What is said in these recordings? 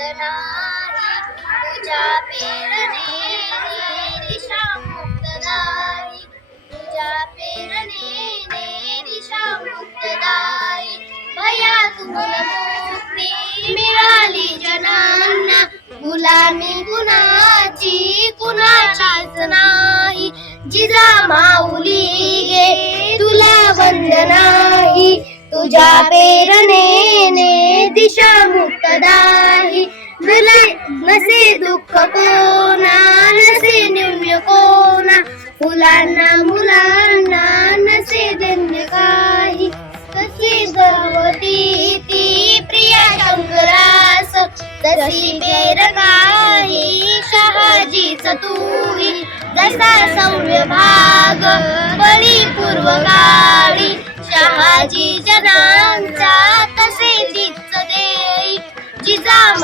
नाही तुझ्या प्रेरणेने दिशा मुक्तदायी तुझ्या प्रेरणेने दिशा मुक्तदायी भयातून मुक्ती मिळाली जनांना कुणाची कुणाचीच नाही जिजा माऊली गे तुला वंदनाही। तुझ्या प्रेरणेने दिशा नले नसे दुःख कोणा नसे निम्य कोणा. फुलांना मुलांना नसे धन्य काही. तशी गवती ती प्रिया शंकरास. तशी बेर काही शहाजीच तुही जसा सौम्य भाग बळी पूर्व काळी शहाजी जनांचा तसे तीच देई. जिजा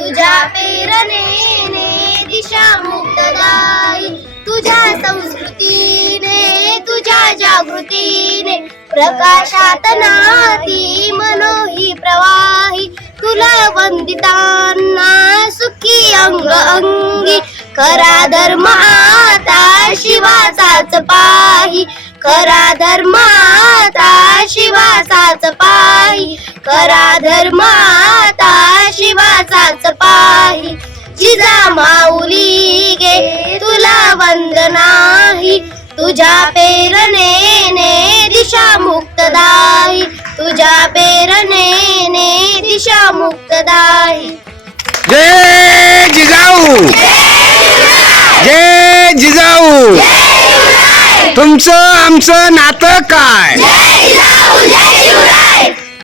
तुझ्या प्रेरणेने दिशा मुक्तदाई तुझ्या संस्कृतीने तुझ्या जागृतीने प्रकाशात नाती मनोही प्रवाही. तुला वंदितांना सुखी अंग अंगी. खरा धर्म आता शिवाचाच पाही. खरा धर्म आता शिवाचाच पाही. खरा धर्म शिवाचाच पाही. जिजा माऊली गे तुला वंदनाही. तुझ्या पेरणेने दिशा मुक्तदाई तुझ्या पेरणेने दिशा मुक्तदाई जय जिजाऊ. जय जिजाऊ. तुमचं आमचं नातं काय?